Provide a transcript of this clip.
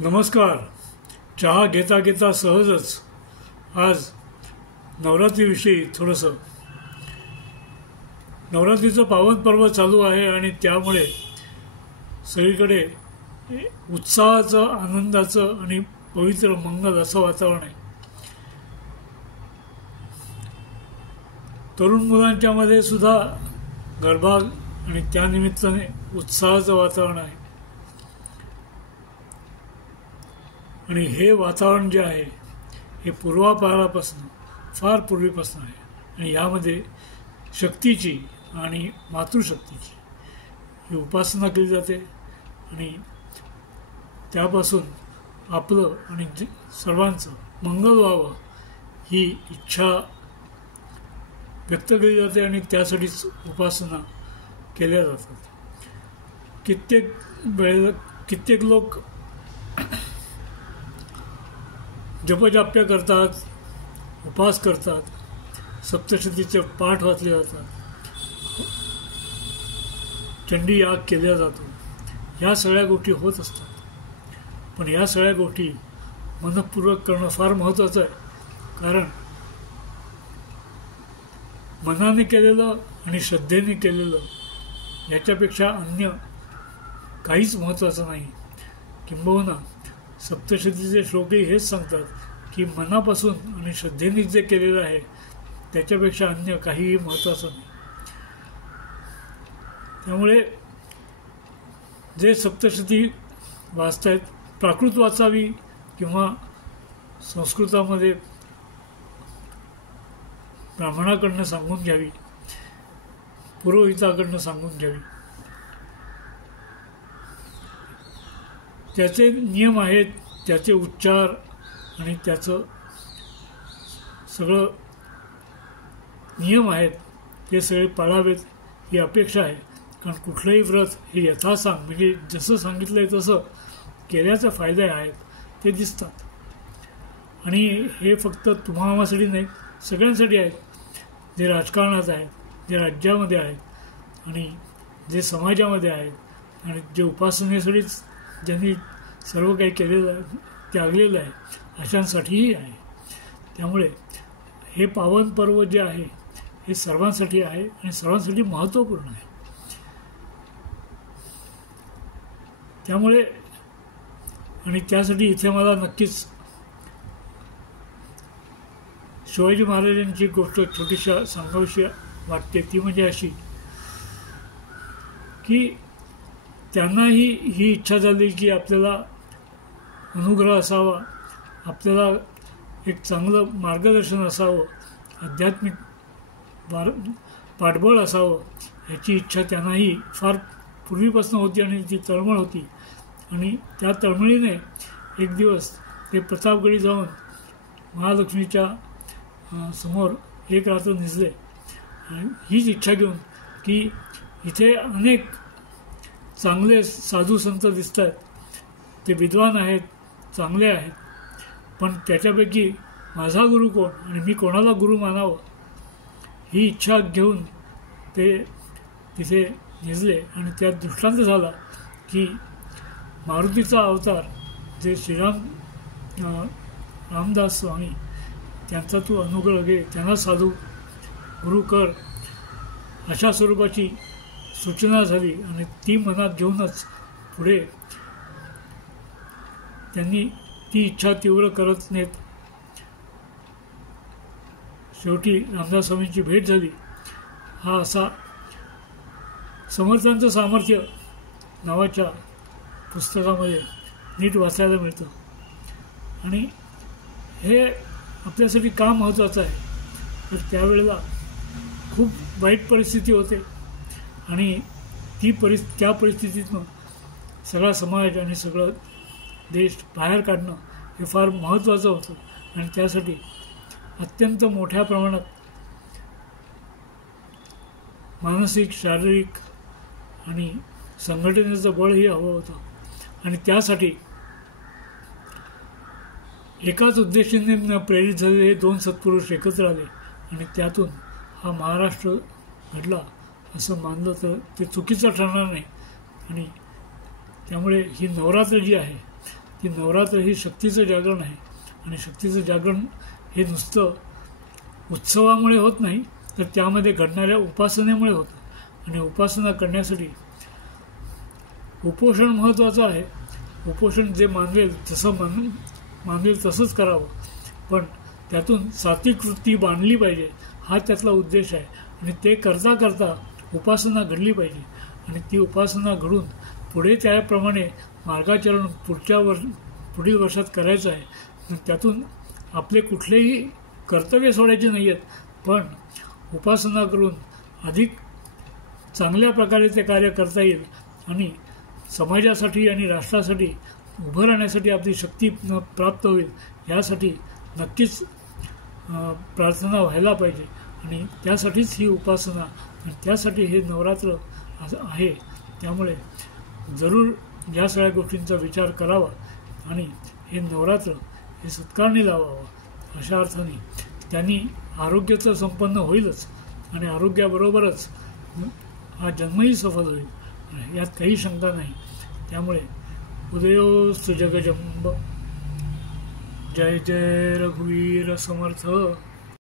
नमस्कार. चहा घेता घेता सहजच आज नवरात्रीविषयी थोडंसं. नवरात्रीचं पावन पर्व चालू आहे आणि त्यामुळे सगळीकडे उत्साहाचं, आनंदाचं आणि पवित्र मंगल असं वातावरण आहे. तरुण मुलांच्या मध्ये सुद्धा गरबा आणि त्यानिमित्ताने उत्साहाचं वातावरण आहे. आणि हे वातावरण जे आहे हे पूर्वापारापासून फार पूर्वीपासून आहे आणि यामध्ये शक्तीची आणि मातृशक्तीची ही उपासना केली जाते आणि त्यापासून आपलं आणि सर्वांचं मंगल व्हावं ही इच्छा व्यक्त केली जाते आणि त्यासाठीच उपासना केल्या जातात. कित्येक लोक जपजाप्य करतात, उपास करतात, सप्तशतीचे पाठ वाचले जातात, चंडी याग केला जातो. ह्या सगळ्या गोष्टी होत असतात. पण या सगळ्या गोष्टी मनपूर्वक करणं फार महत्त्वाचं आहे. कारण मनाने केलेलं आणि श्रद्धेने केलेलं याच्यापेक्षा अन्य काहीच महत्त्वाचं नाही. किंबहुना सप्तशतीचे श्लोकही हेच सांगतात की मनापासून आणि श्रद्धेने जे केलेलं आहे त्याच्यापेक्षा अन्य काहीही महत्त्वाचं नाही. त्यामुळे जे सप्तशती वाचतायत, प्राकृत वाचावी किंवा संस्कृतामध्ये ब्राह्मणाकडनं सांगून घ्यावी, पुरोहिताकडनं सांगून घ्यावी. त्याचे नियम आहेत, त्याचे उच्चार आणि त्याचं सगळं नियम आहेत ते सगळे पाळावेत ही अपेक्षा आहे. कारण कुठलंही व्रत हे यथासांग म्हणजे जसं सांगितलं आहे तसं केल्याचे फायदे आहेत ते दिसतात. आणि हे फक्त तुम्हासाठी नाही, सगळ्यांसाठी आहेत. जे राजकारणात आहेत, जे राज्यामध्ये आहेत आणि जे समाजामध्ये आहेत आणि जे उपासनेसाठीच ज्यांनी सर्व काही केलेलं आहे, त्यागलेलं आहे, अशांसाठीही आहे. त्यामुळे हे पावन पर्व जे आहे हे सर्वांसाठी आहे आणि सर्वांसाठी महत्त्वपूर्ण आहे. त्यामुळे आणि त्यासाठी इथे मला नक्कीच शिवाजी महाराजांची गोष्ट छोटीशा सांगावीशी वाटते. ती म्हणजे अशी की त्यांनाही ही इच्छा झाली की आपल्याला अनुग्रह असावा, आपल्याला एक चांगलं मार्गदर्शन असावं, आध्यात्मिक पाठबळ असावं याची इच्छा त्यांनाही फार पूर्वीपासून होती आणि ती तळमळ होती. आणि त्या तळमळीने एक दिवस ते प्रतापगडी जाऊन महालक्ष्मीच्या समोर एक रात्र निजले. हीच इच्छा घेऊन की इथे अनेक चांगले साधू संत दिसत आहेत, ते विद्वान आहेत, चांगले आहेत, पण त्याच्यापैकी माझा गुरु कोण आणि मी कोणाला गुरु मानावं ही इच्छा घेऊन ते तिथे निजले. आणि त्यात दृष्टांत झाला की मारुतीचा अवतार जे रामदास स्वामी त्यांचा तू अनुग्रह घे, त्यांना साधू गुरु कर, अशा स्वरूपाची सूचना झाली. आणि ती मनात घेऊनच पुढे त्यांनी ती इच्छा तीव्र करत नेत शेवटी रामदास स्वामींची भेट झाली. हा असा समर्थांचं सामर्थ्य नावाच्या पुस्तकामध्ये नीट वाचायला मिळतं. आणि हे आपल्यासाठी का महत्त्वाचं आहे तर त्यावेळेला खूप वाईट परिस्थिती होते आणि त्या परिस्थितीतनं सगळा समाज आणि सगळं देश बाहेर काढणं हे फार महत्त्वाचं होतं. आणि त्यासाठी अत्यंत मोठ्या प्रमाणात मानसिक, शारीरिक आणि संघटनेचं बळही हवं होतं. आणि त्यासाठी एकाच उद्देशाने प्रेरित झालेले हे दोन सत्पुरुष एकत्र आले आणि त्यातून हा महाराष्ट्र घडला असं मानलं तर ते चुकीचं ठरणार नाही. आणि त्यामुळे ही नवरात्र जी आहे की नवरात्र ही शक्तीचं जागरण आहे आणि शक्तीचं जागरण हे नुसतं उत्सवामुळे होत नाही, तर त्यामध्ये घडणाऱ्या उपासनेमुळे होतं. आणि उपासना करण्यासाठी उपोषण महत्त्वाचं आहे. उपोषण जे मानवेल तसंच करावं, पण त्यातून सात्विक वृत्ती बांधली पाहिजे, हा त्यातला उद्देश आहे. आणि ते करता करता उपासना घडली पाहिजे आणि ती उपासना घडून पुढे त्याप्रमाणे मार्गाचरण पुढील वर्षात करायचं आहे. त्यातून आपले कुठलेही कर्तव्य सोडायचे नाही आहेत, पण उपासना करून अधिक चांगल्या प्रकारे ते कार्य करता येईल आणि समाजासाठी आणि राष्ट्रासाठी उभं राहण्यासाठी आपली शक्ती प्राप्त होईल, यासाठी नक्कीच प्रार्थना व्हायला पाहिजे. आणि त्यासाठीच ही उपासना आणि त्यासाठी हे नवरात्र आहे. त्यामुळे जरूर या सगळ्या गोष्टींचा विचार करावा आणि हे नवरात्र हे सत्कारणी लावावं. अशा अर्थाने त्यांनी आरोग्याचं संपन्न होईलच आणि आरोग्याबरोबरच हा जन्मही सफल होईल, यात काही शंका नाही. त्यामुळे उदयोस्तु जगजंब. जय जय रघुवीर समर्थ.